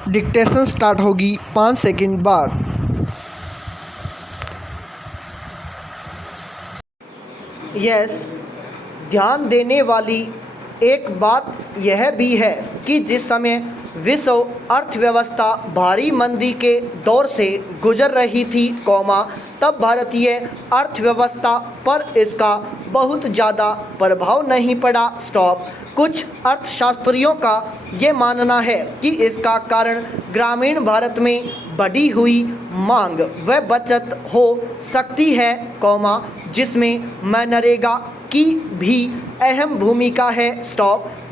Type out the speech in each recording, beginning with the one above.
Dictation start होगी 5 second बाद। Yes, ध्यान देने वाली एक बात यह भी है कि जिस समय विश्व अर्थव्यवस्था भारी मंदी के दौर से गुजर रही थी, तब भारतीय अर्थव्यवस्था पर इसका बहुत ज़्यादा प्रभाव नहीं पड़ा। कुछ अर्थशास्त्रियों का ये मानना है कि इसका कारण ग्रामीण भारत में बढ़ी हुई मांग व बचत हो सकती है, जिसमें मनरेगा की भी अहम भूमिका है।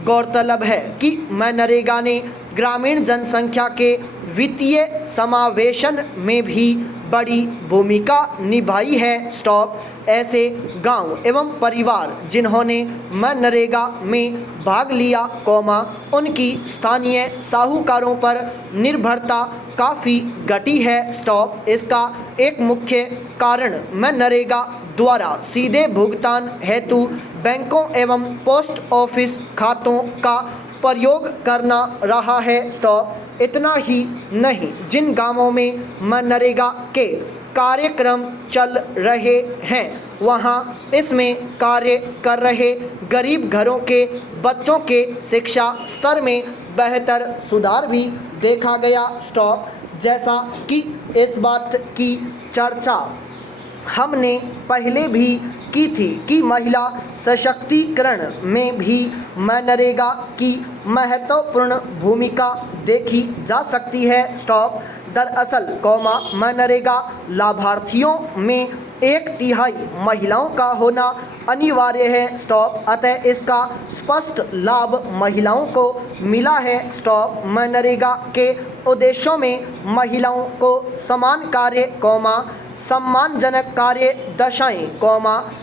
गौरतलब है कि मनरेगा ने ग्रामीण जनसंख्या के वित्तीय समावेशन में भी बड़ी भूमिका निभाई है। ऐसे गांव एवं परिवार जिन्होंने मनरेगा में भाग लिया, उनकी स्थानीय साहूकारों पर निर्भरता काफ़ी घटी है। इसका एक मुख्य कारण मनरेगा द्वारा सीधे भुगतान हेतु बैंकों एवं पोस्ट ऑफिस खातों का प्रयोग करना रहा है। इतना ही नहीं, जिन गांवों में मनरेगा के कार्यक्रम चल रहे हैं वहां इसमें कार्य कर रहे गरीब घरों के बच्चों के शिक्षा स्तर में बेहतर सुधार भी देखा गया। जैसा कि इस बात की चर्चा हमने पहले भी की थी कि महिला सशक्तिकरण में भी मनरेगा की महत्वपूर्ण भूमिका देखी जा सकती है। दरअसल मनरेगा लाभार्थियों में 1/3 महिलाओं का होना अनिवार्य है। अतः इसका स्पष्ट लाभ महिलाओं को मिला है। मनरेगा के उद्देश्यों में महिलाओं को समान कार्य, सम्मानजनक कार्य दशाएं,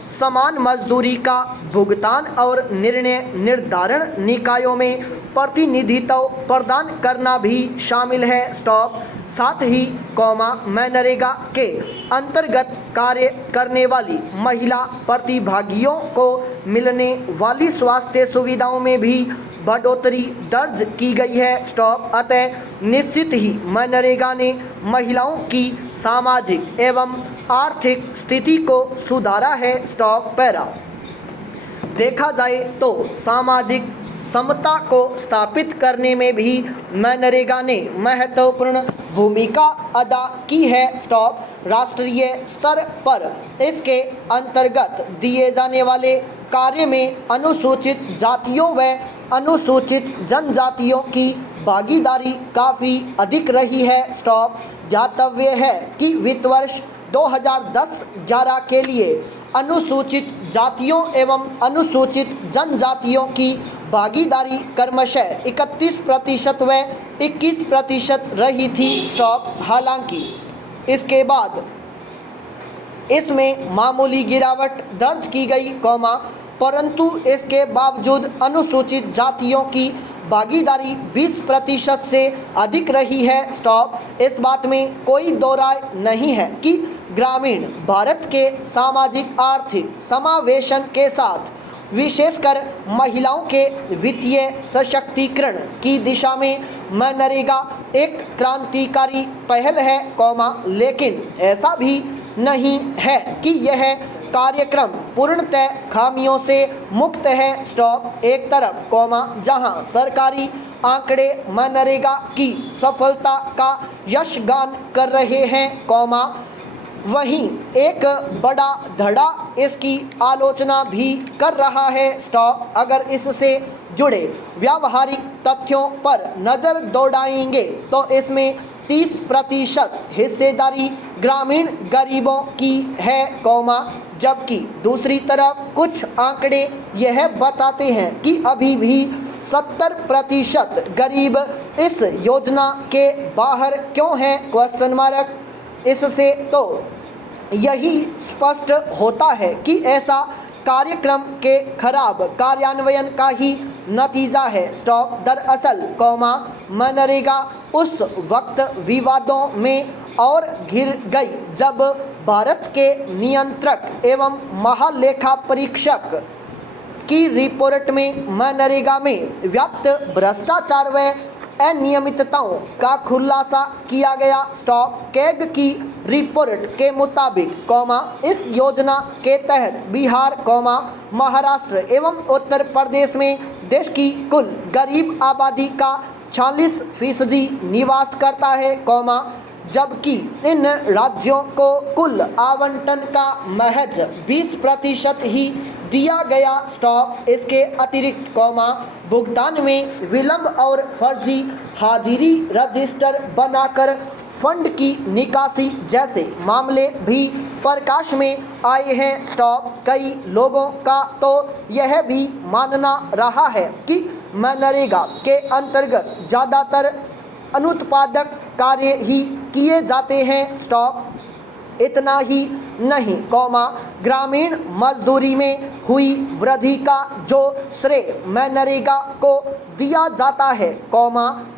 समान मजदूरी का भुगतान और निर्णय निर्धारण निकायों में प्रतिनिधित्व प्रदान करना भी शामिल है। साथ ही मनरेगा के अंतर्गत कार्य करने वाली महिला प्रतिभागियों को मिलने वाली स्वास्थ्य सुविधाओं में भी बढ़ोतरी दर्ज की गई है। अतः निश्चित ही मनरेगा ने महिलाओं की सामाजिक एवं आर्थिक स्थिति को सुधारा है। पैरा देखा जाए तो सामाजिक समता को स्थापित करने में भी मनरेगा ने महत्वपूर्ण भूमिका अदा की है। राष्ट्रीय स्तर पर इसके अंतर्गत दिए जाने वाले कार्य में अनुसूचित जातियों व अनुसूचित जनजातियों की भागीदारी काफ़ी अधिक रही है। ध्यातव्य है कि वित्त वर्ष 2010-11 के लिए अनुसूचित जातियों एवं अनुसूचित जनजातियों की भागीदारी क्रमशः 31% व 21% रही थी। हालांकि इसके बाद इसमें मामूली गिरावट दर्ज की गई, परंतु इसके बावजूद अनुसूचित जातियों की भागीदारी 20% से अधिक रही है। इस बात में कोई दो राय नहीं है कि ग्रामीण भारत के सामाजिक आर्थिक समावेशन के साथ विशेषकर महिलाओं के वित्तीय सशक्तिकरण की दिशा में मनरेगा एक क्रांतिकारी पहल है, लेकिन ऐसा भी नहीं है कि यह कार्यक्रम पूर्णतः खामियों से मुक्त है। एक तरफ जहां सरकारी आंकड़े मनरेगा की सफलता का यशगान कर रहे हैं, वहीं एक बड़ा धड़ा इसकी आलोचना भी कर रहा है। अगर इससे जुड़े व्यावहारिक तथ्यों पर नज़र दौड़ाएंगे तो इसमें 30% हिस्सेदारी ग्रामीण गरीबों की है, जबकि दूसरी तरफ कुछ आंकड़े यह बताते हैं कि अभी भी 70% गरीब इस योजना के बाहर क्यों हैं? इससे तो यही स्पष्ट होता है कि ऐसा कार्यक्रम के खराब कार्यान्वयन का ही नतीजा है। दरअसल मनरेगा उस वक्त विवादों में और घिर गई जब भारत के नियंत्रक एवं महालेखा परीक्षक की रिपोर्ट में मनरेगा में व्याप्त भ्रष्टाचार व अनियमितताओं का खुलासा किया गया। स्टॉप। कैग की रिपोर्ट के मुताबिक इस योजना के तहत बिहार, महाराष्ट्र एवं उत्तर प्रदेश में देश की कुल गरीब आबादी का 46% निवास करता है, जबकि इन राज्यों को कुल आवंटन का महज 20% ही दिया गया। स्टॉप। इसके अतिरिक्त भुगतान में विलंब और फर्जी हाजिरी रजिस्टर बनाकर फंड की निकासी जैसे मामले भी प्रकाश में आए हैं। स्टॉप। कई लोगों का तो यह भी मानना रहा है कि मनरेगा के अंतर्गत ज़्यादातर अनुत्पादक कार्य ही किए जाते हैं। स्टॉप। इतना ही नहीं, ग्रामीण मजदूरी में हुई वृद्धि का जो श्रेय मनरेगा को दिया जाता है,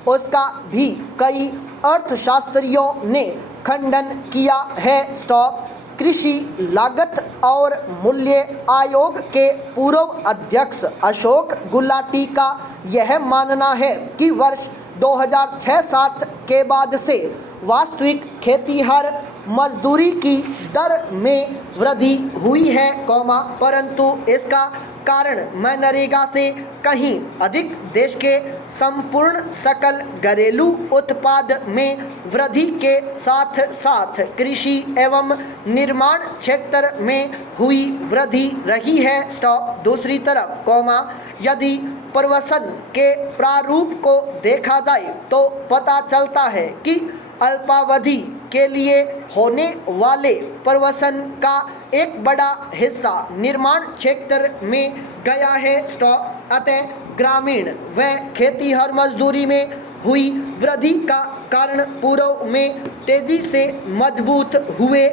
उसका भी कई अर्थशास्त्रियों ने खंडन किया है। स्टॉप। कृषि लागत और मूल्य आयोग के पूर्व अध्यक्ष अशोक गुलाटी का यह मानना है कि वर्ष 2006-07 के बाद से वास्तविक खेतीहर मजदूरी की दर में वृद्धि हुई है, परंतु इसका कारण मनरेगा से कहीं अधिक देश के संपूर्ण सकल घरेलू उत्पाद में वृद्धि के साथ साथ कृषि एवं निर्माण क्षेत्र में हुई वृद्धि रही है। स्टॉप। दूसरी तरफ, यदि प्रवसन के प्रारूप को देखा जाए तो पता चलता है कि अल्पावधि के लिए होने वाले प्रवसन का एक बड़ा हिस्सा निर्माण क्षेत्र में गया है। स्टॉप। अतः ग्रामीण व खेतीहर मजदूरी में हुई वृद्धि का कारण पूर्व में तेजी से मजबूत हुए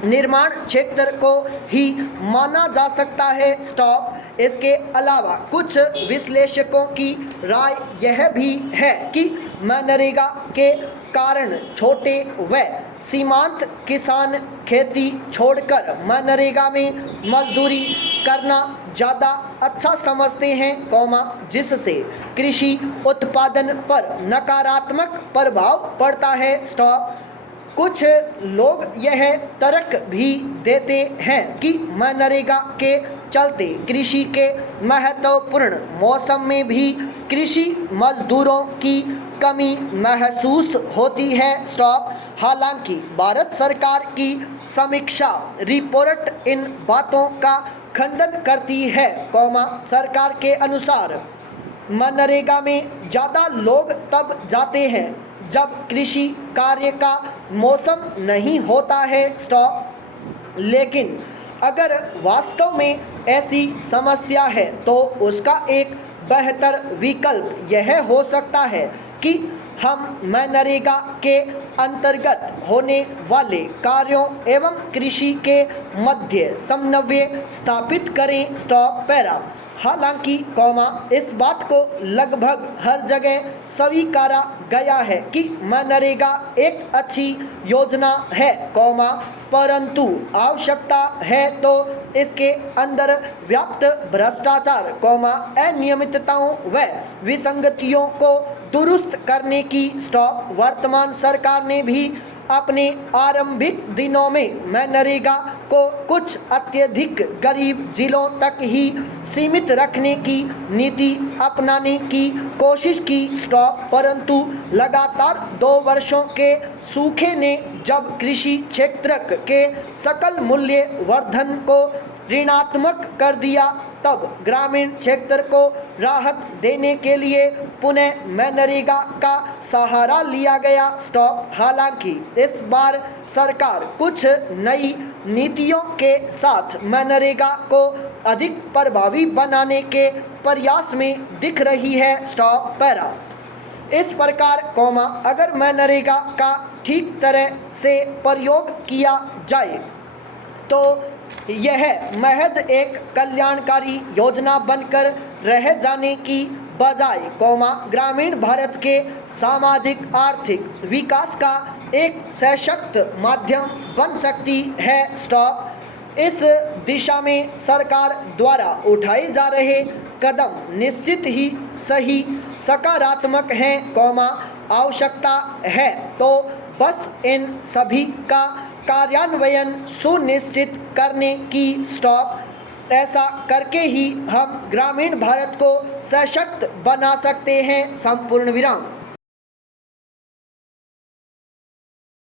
निर्माण क्षेत्र को ही माना जा सकता है। स्टॉप। इसके अलावा कुछ विश्लेषकों की राय यह भी है कि मनरेगा के कारण छोटे व सीमांत किसान खेती छोड़कर मनरेगा में मजदूरी करना ज़्यादा अच्छा समझते हैं, जिससे कृषि उत्पादन पर नकारात्मक प्रभाव पड़ता है। स्टॉप। कुछ लोग यह तर्क भी देते हैं कि मनरेगा के चलते कृषि के महत्वपूर्ण मौसम में भी कृषि मजदूरों की कमी महसूस होती है। स्टॉप। हालांकि भारत सरकार की समीक्षा रिपोर्ट इन बातों का खंडन करती है, सरकार के अनुसार मनरेगा में ज़्यादा लोग तब जाते हैं जब कृषि कार्य का मौसम नहीं होता है। स्टॉप। लेकिन अगर वास्तव में ऐसी समस्या है तो उसका एक बेहतर विकल्प यह हो सकता है कि हम मनरेगा के अंतर्गत होने वाले कार्यों एवं कृषि के मध्य समन्वय स्थापित करें। स्टॉप। पैरा। हालांकि इस बात को लगभग हर जगह स्वीकारा गया है कि मनरेगा एक अच्छी योजना है, परंतु आवश्यकता है तो इसके अंदर व्याप्त भ्रष्टाचार, अनियमितताओं व विसंगतियों को दुरुस्त करने की। स्टॉप। वर्तमान सरकार ने भी अपने आरंभिक दिनों में मनरेगा को कुछ अत्यधिक गरीब जिलों तक ही सीमित रखने की नीति अपनाने की कोशिश की। स्टॉप। परंतु लगातार 2 वर्षों के सूखे ने जब कृषि क्षेत्र के सकल मूल्य वर्धन को ऋणात्मक कर दिया, तब ग्रामीण क्षेत्र को राहत देने के लिए पुनः मनरेगा का सहारा लिया गया। स्टॉप। हालांकि इस बार सरकार कुछ नई नीतियों के साथ मनरेगा को अधिक प्रभावी बनाने के प्रयास में दिख रही है। स्टॉप। पैरा। इस प्रकार, अगर मनरेगा का ठीक तरह से प्रयोग किया जाए तो यह महज एक कल्याणकारी योजना बनकर रह जाने की बजाय ग्रामीण भारत के सामाजिक आर्थिक विकास का एक सशक्त माध्यम बन सकती है। स्टॉप। इस दिशा में सरकार द्वारा उठाए जा रहे कदम निश्चित ही सही सकारात्मक हैं, आवश्यकता है तो बस इन सभी का कार्यान्वयन सुनिश्चित करने की स्टॉप। ऐसा करके ही हम ग्रामीण भारत को सशक्त बना सकते हैं। संपूर्ण विराम।